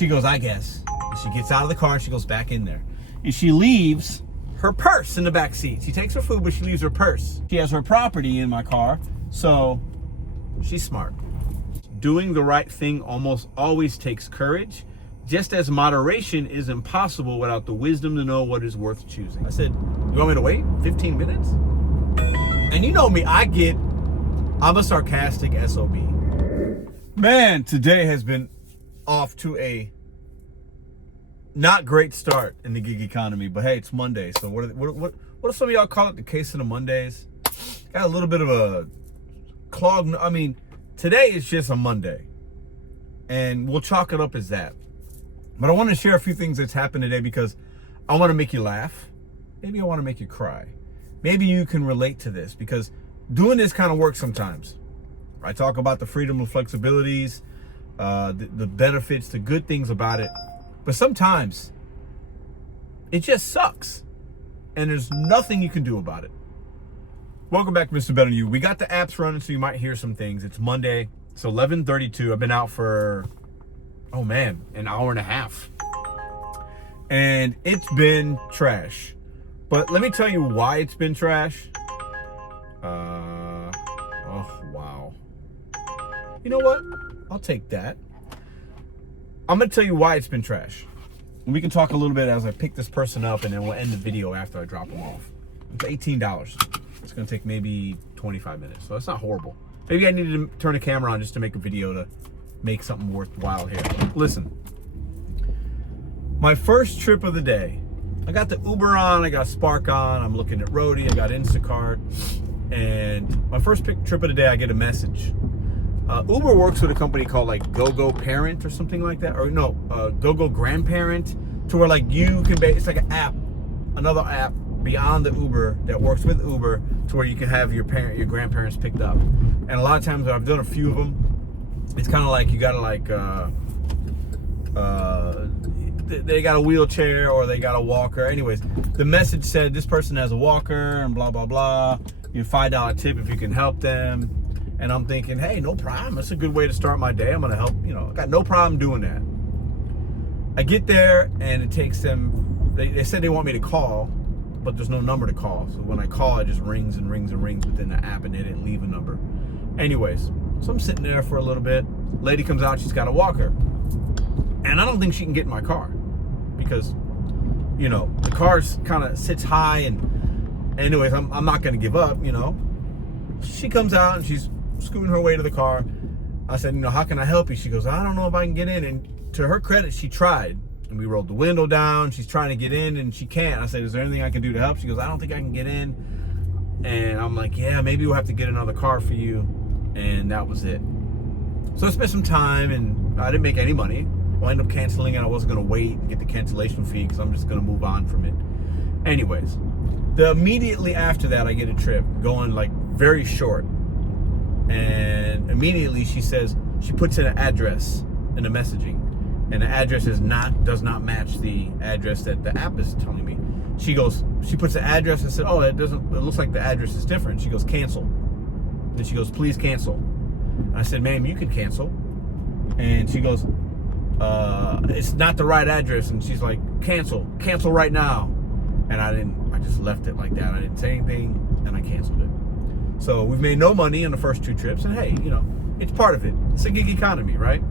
she goes, I guess. And she gets out of the car and she goes back in there. And she leaves her purse in the back seat. She takes her food, but she leaves her purse. She has her property in my car, so she's smart. Doing the right thing almost always takes courage, just as moderation is impossible without the wisdom to know what is worth choosing. I said, you want me to wait 15 minutes? And you know me, I'm a sarcastic SOB. Man, today has been off to a not great start in the gig economy, but hey, it's Monday. So what do some of y'all call it? The case of the Mondays? Got a little bit of a clog. I mean, today is just a Monday, and we'll chalk it up as that. But I want to share a few things that's happened today because I want to make you laugh. Maybe I want to make you cry. Maybe you can relate to this because doing this kind of work sometimes. I talk about the freedom and flexibilities, the benefits, the good things about it. But sometimes it just sucks and there's nothing you can do about it. Welcome back to Mr.BetonYou. We got the apps running, so you might hear some things. It's Monday. It's 11:32. I've been out for, oh man, an hour and a half. And it's been trash. But let me tell you why it's been trash. Oh, wow. You know what? I'll take that. I'm going to tell you why it's been trash. And we can talk a little bit as I pick this person up, and then we'll end the video after I drop them off. It's $18. It's going to take maybe 25 minutes, so it's not horrible. Maybe I needed to turn the camera on just to make a video to make something worthwhile here. Listen, my first trip of the day, I got the Uber on, I got Spark on, I'm looking at Roadie, I got Instacart, and my first trip of the day, I get a message. Uber works with a company called like GoGo Parent or something like that, or no, GoGo Grandparent, to where like you can, it's like an app, another app beyond the Uber that works with Uber to where you can have your grandparents picked up. And a lot of times I've done a few of them. It's kind of like you gotta like, they got a wheelchair or they got a walker. Anyways, the message said this person has a walker and blah, blah, blah. You $5 tip if you can help them. And I'm thinking, hey, no problem. That's a good way to start my day. I'm gonna help, you know, I got no problem doing that. I get there and it takes them, they said they want me to call, but there's no number to call. So when I call, it just rings and rings and rings within the app and they didn't leave a number. Anyways, so I'm sitting there for a little bit. Lady comes out, she's got a walker. And I don't think she can get in my car because, you know, the car kind of sits high and anyways, I'm not gonna give up, you know. She comes out and she's scooting her way to the car. I said, you know, how can I help you? She goes, I don't know if I can get in. And to her credit, she tried. And we rolled the window down. She's trying to get in and she can't. I said, is there anything I can do to help? She goes, I don't think I can get in. And I'm like, yeah, maybe we'll have to get another car for you. And that was it. So I spent some time and I didn't make any money. I ended up canceling and I wasn't going to wait and get the cancellation fee because I'm just going to move on from it. Anyways, immediately after that, I get a trip going like very short. And immediately she says, she puts in an address in the messaging. And the address does not match the address that the app is telling me. She puts the address and said, oh, it looks like the address is different. She goes, cancel. Then she goes, please cancel. And I said, ma'am, you can cancel. And she goes, it's not the right address. And she's like, cancel right now. And I just left it like that. I didn't say anything and I canceled it. So we've made no money on the first 2 trips. And hey, you know, it's part of it. It's a gig economy, right?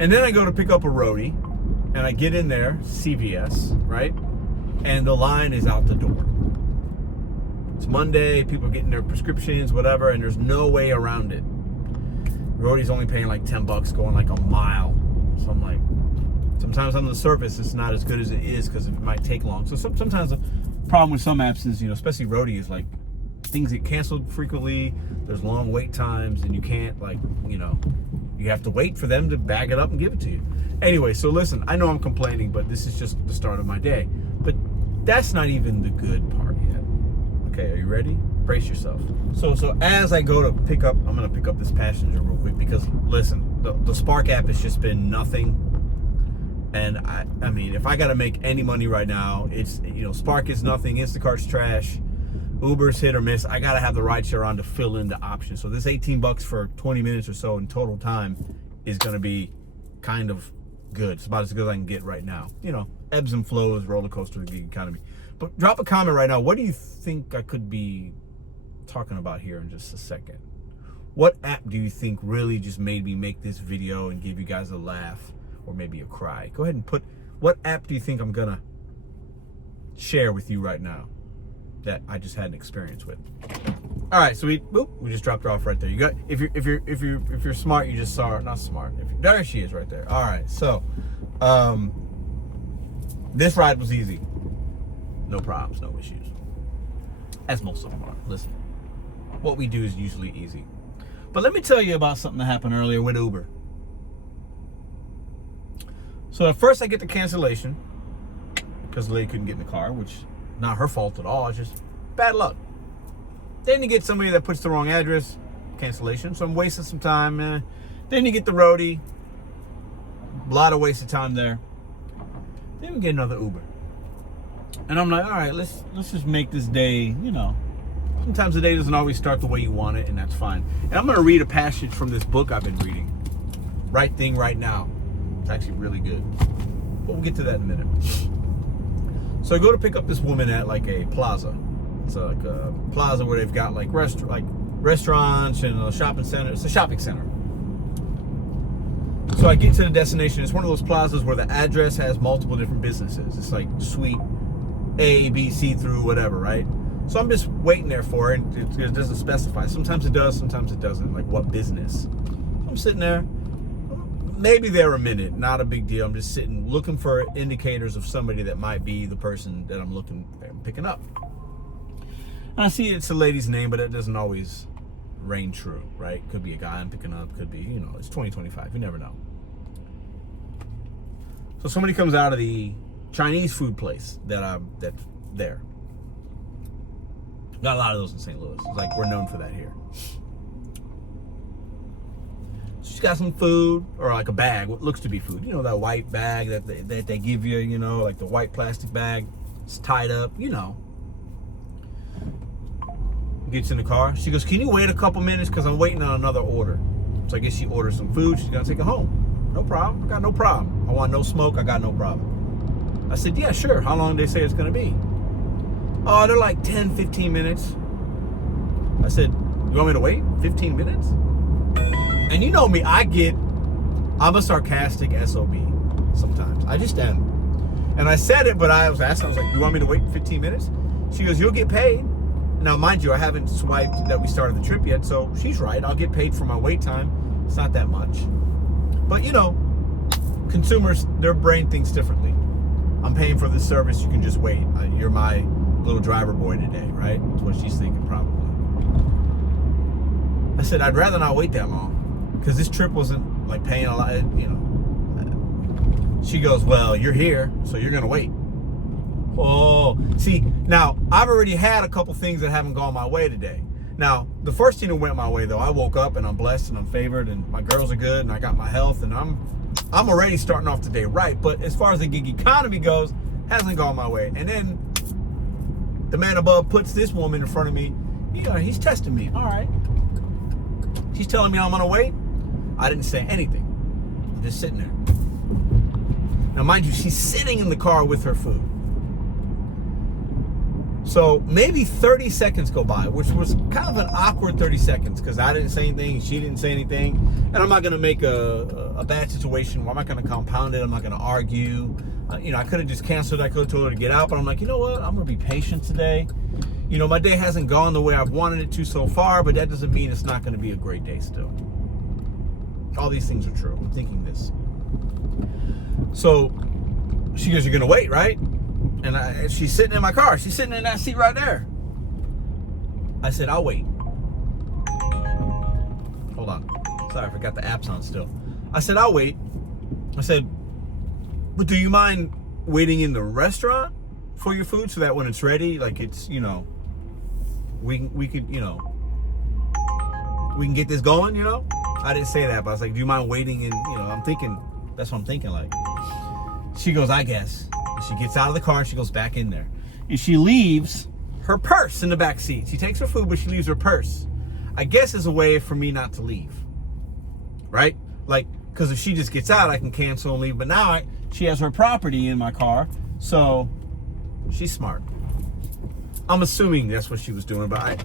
And then I go to pick up a roadie and I get in there, CVS, right? And the line is out the door. It's Monday, people are getting their prescriptions, whatever, and there's no way around it. Roadie's only paying like $10 going like a mile. So I'm like, sometimes on the surface, it's not as good as it is because it might take long. So sometimes the problem with some apps is, you know, especially Roadie, is like things get canceled frequently. There's long wait times and you can't, like, you know, you have to wait for them to bag it up and give it to you. Anyway, so listen, I know I'm complaining, but this is just the start of my day. But that's not even the good part yet. Okay, are you ready? Brace yourself. So as I go to pick up, I'm gonna pick up this passenger real quick because listen, the Spark app has just been nothing. And I mean, if I gotta make any money right now, it's, you know, Spark is nothing, Instacart's trash, Uber's hit or miss. I gotta have the rideshare on to fill in the options. So this $18 for 20 minutes or so in total time is gonna be kind of good. It's about as good as I can get right now. You know, ebbs and flows, roller coaster of the gig economy. But drop a comment right now. What do you think I could be talking about here in just a second? What app do you think really just made me make this video and give you guys a laugh or maybe a cry? Go ahead and put, what app do you think I'm gonna share with you right now that I just had an experience with? All right, so we just dropped her off right there. You got, if you're smart, you just saw her. Not smart. There she is right there. All right, so this ride was easy. No problems, no issues. As most of them are. Listen, what we do is usually easy. But let me tell you about something that happened earlier with Uber. So at first I get the cancellation because the lady couldn't get in the car, which not her fault at all. It's just bad luck. Then you get somebody that puts the wrong address, cancellation. So I'm wasting some time. Then you get the roadie. A lot of wasted time there. Then we get another Uber. And I'm like, all right, let's just make this day, you know. Sometimes the day doesn't always start the way you want it, and that's fine. And I'm going to read a passage from this book I've been reading. Right Thing, Right Now. It's actually really good. But we'll get to that in a minute. So I go to pick up this woman at like a plaza. It's like a plaza where they've got like restaurants and a shopping center. It's a shopping center. So I get to the destination. It's one of those plazas where the address has multiple different businesses. It's like suite A, B, C through whatever, right? So I'm just waiting there for it. It doesn't specify. Sometimes it does, sometimes it doesn't. Like what business? I'm sitting there. Maybe there a minute. Not a big deal. I'm just sitting looking for indicators of somebody that might be the person that I'm picking up. And I see it's a lady's name, but that doesn't always reign true, right? Could be a guy I'm picking up. Could be, you know, it's 2025. You never know. So somebody comes out of the Chinese food place that's there. Got a lot of those in St. Louis. It's like we're known for that here. She's got some food, or like a bag, what looks to be food. You know, that white bag that they give you, you know, like the white plastic bag. It's tied up, you know. Gets in the car. She goes, can you wait a couple minutes? Because I'm waiting on another order. So I guess she orders some food. She's going to take it home. No problem. I got no problem. I want no smoke. I got no problem. I said, yeah, sure. How long do they say it's going to be? Oh, they're like 10, 15 minutes. I said, you want me to wait 15 minutes? And you know me, I'm a sarcastic SOB sometimes. I just am. And I said it, but I was asking, I was like, you want me to wait 15 minutes? She goes, you'll get paid. Now, mind you, I haven't swiped that we started the trip yet, so she's right. I'll get paid for my wait time. It's not that much. But, you know, consumers, their brain thinks differently. I'm paying for this service. You can just wait. You're my little driver boy today, right? That's what she's thinking probably. I said, I'd rather not wait that long because this trip wasn't like paying a lot, you know. She goes, well, you're here, so you're going to wait. Oh, see, now I've already had a couple things that haven't gone my way today. Now, the first thing that went my way though, I woke up and I'm blessed and I'm favored and my girls are good and I got my health and I'm already starting off the day right. But as far as the gig economy goes, hasn't gone my way. And then the man above puts this woman in front of me. He's testing me. All right. She's telling me I'm gonna wait. I didn't say anything. I'm just sitting there. Now, mind you, she's sitting in the car with her food. So maybe 30 seconds go by, which was kind of an awkward 30 seconds because I didn't say anything, she didn't say anything. And I'm not going to make a bad situation. I'm not going to compound it. I'm not going to argue. I could have just canceled. I could have told her to get out. But I'm like, you know what? I'm going to be patient today. You know, my day hasn't gone the way I've wanted it to so far, but that doesn't mean it's not going to be a great day still. All these things are true. I'm thinking this. So she goes, you're going to wait, right? And she's sitting in my car. She's sitting in that seat right there. I said, I'll wait. Hold on. Sorry, I forgot the app's on still. I said, I'll wait. I said, but do you mind waiting in the restaurant for your food so that when it's ready, like it's, you know, we could, you know, we can get this going, you know? I didn't say that, but I was like, do you mind waiting in, you know, I'm thinking, that's what I'm thinking like. She goes, I guess. She gets out of the car, she goes back in there. And she leaves her purse in the back seat. She takes her food, but she leaves her purse. I guess as a way for me not to leave. Right? Like, Because if she just gets out, I can cancel and leave. But now she has her property in my car, so she's smart. I'm assuming that's what she was doing, but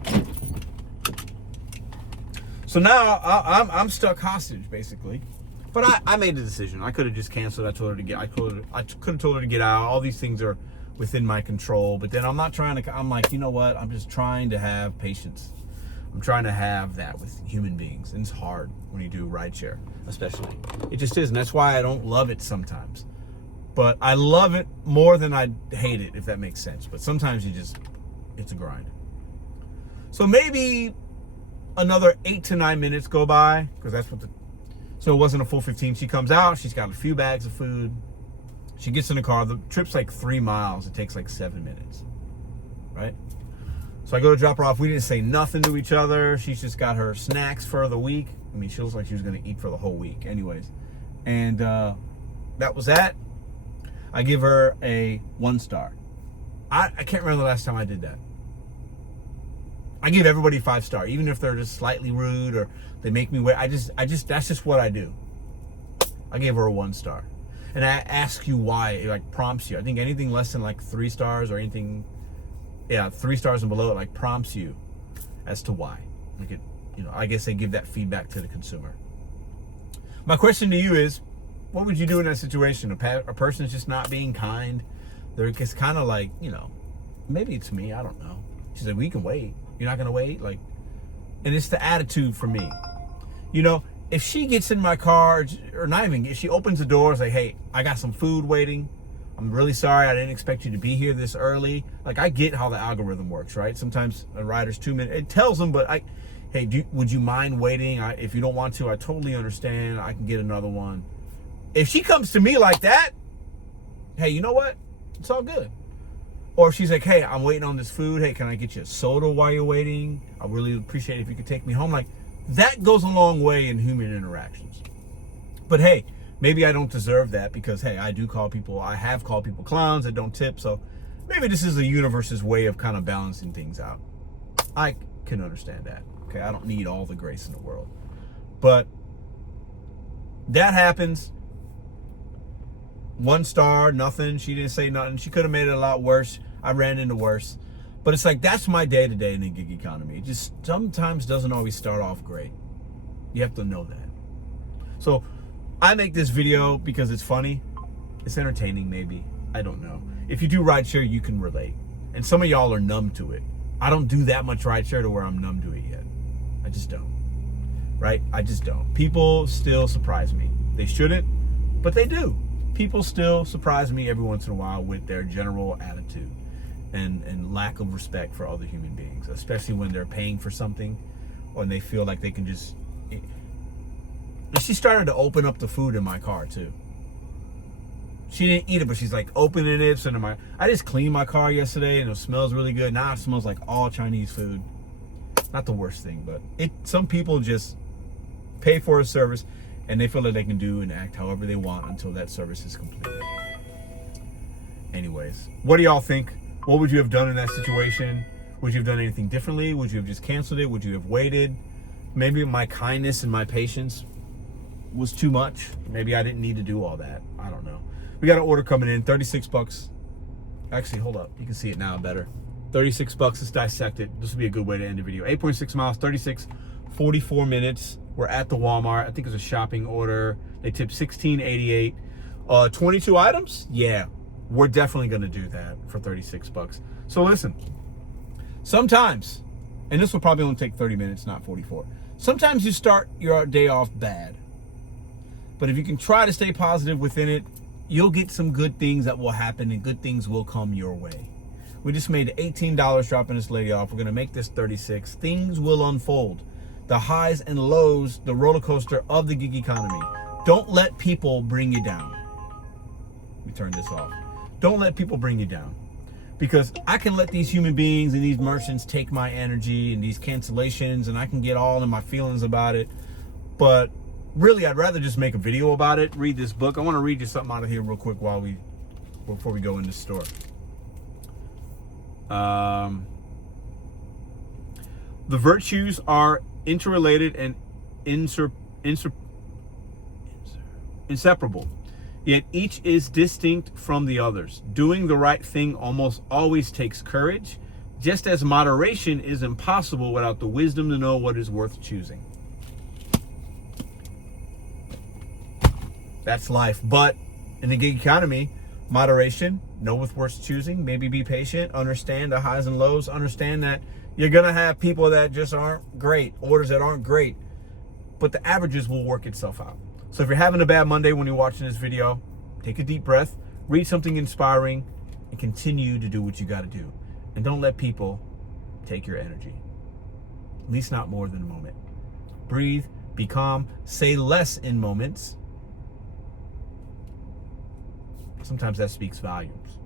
so now I'm stuck hostage, basically. But I made a decision. I could have just canceled. I told her to get. I could have told her to get out. All these things are within my control. But then I'm not trying to. I'm like, you know what? I'm just trying to have patience. I'm trying to have that with human beings, and it's hard when you do rideshare, especially. It just is, and that's why I don't love it sometimes. But I love it more than I hate it, if that makes sense. But sometimes it's a grind. So maybe another 8 to 9 minutes go by, because that's what so it wasn't a full 15. She comes out, she's got a few bags of food. She gets in the car. The trip's like 3 miles. It takes like 7 minutes, right? So I go to drop her off. We didn't say nothing to each other. She's just got her snacks for the week. I mean, she looks like she was going to eat for the whole week anyways. And that was that. I give her a 1 star. I can't remember the last time I did that. I give everybody 5 star, even if they're just slightly rude or they make me wait. That's just what I do. I gave her a 1 star. And I ask you why. It like prompts you. I think anything less than like 3 stars or anything, 3 stars and below, it like prompts you as to why. Like I guess they give that feedback to the consumer. My question to you is, what would you do in that situation? A person's just not being kind. They're just kind of like, maybe it's me. I don't know. She said, we can wait. You're not going to wait? And it's the attitude for me. If she gets in my car, or not even, if she opens the door and say, hey, I got some food waiting. I'm really sorry. I didn't expect you to be here this early. I get how the algorithm works, right? Sometimes a rider's 2 minutes. It tells them, but hey, would you mind waiting? If you don't want to, I totally understand. I can get another one. If she comes to me like that, hey, you know what? It's all good. Or if she's like, hey, I'm waiting on this food. Hey, can I get you a soda while you're waiting? I really appreciate it if you could take me home. That goes a long way in human interactions. But hey, maybe I don't deserve that because, hey, I have called people clowns that don't tip. So maybe this is the universe's way of kind of balancing things out. I can understand that. Okay, I don't need all the grace in the world. But that happens. 1 star, nothing. She didn't say nothing. She could have made it a lot worse. I ran into worse. But it's like, that's my day-to-day in the gig economy. It just sometimes doesn't always start off great. You have to know that. So I make this video because it's funny. It's entertaining, maybe. I don't know. If you do rideshare, you can relate. And some of y'all are numb to it. I don't do that much rideshare to where I'm numb to it yet. I just don't. Right? I just don't. People still surprise me. They shouldn't, but they do. People still surprise me every once in a while with their general attitude and lack of respect for other human beings, especially when they're paying for something or they feel like they can just... She started to open up the food in my car too. She didn't eat it, but she's like opening it. So I just cleaned my car yesterday and it smells really good. Now it smells like all Chinese food. Not the worst thing, but some people just pay for a service and they feel that they can do and act however they want until that service is completed. Anyways, what do y'all think? What would you have done in that situation? Would you have done anything differently? Would you have just canceled it? Would you have waited? Maybe my kindness and my patience was too much. Maybe I didn't need to do all that. I don't know. We got an order coming in, 36 bucks. Actually, hold up. You can see it now better. 36 bucks. Let's dissect it. This would be a good way to end the video. 8.6 miles, 36, 44 minutes. We're at the Walmart. I think it's a shopping order. They tipped $16.88. 22 items? Yeah, we're definitely going to do that for 36 bucks. So listen, sometimes, and this will probably only take 30 minutes, not 44. Sometimes you start your day off bad. But if you can try to stay positive within it, you'll get some good things that will happen and good things will come your way. We just made $18 dropping this lady off. We're going to make this 36. Things will unfold. The highs and lows, the roller coaster of the gig economy. Don't let people bring you down. Let me turn this off. Don't let people bring you down. Because I can let these human beings and these merchants take my energy and these cancellations and I can get all in my feelings about it. But really, I'd rather just make a video about it, read this book. I want to read you something out of here real quick before we go in this store. The virtues are interrelated and inseparable. Yet each is distinct from the others. Doing the right thing almost always takes courage, just as moderation is impossible without the wisdom to know what is worth choosing. That's life. But in the gig economy, moderation, know what's worth choosing, maybe be patient, understand the highs and lows, understand that you're going to have people that just aren't great, orders that aren't great, but the averages will work itself out. So if you're having a bad Monday when you're watching this video, take a deep breath, read something inspiring, and continue to do what you got to do. And don't let people take your energy, at least not more than a moment. Breathe, be calm, say less in moments. Sometimes that speaks volumes.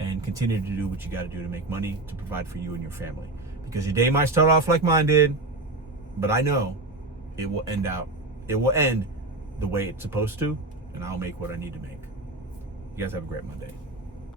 And continue to do what you got to do to make money to provide for you and your family. Because your day might start off like mine did, but I know it will end the way it's supposed to, and I'll make what I need to make. You guys have a great Monday.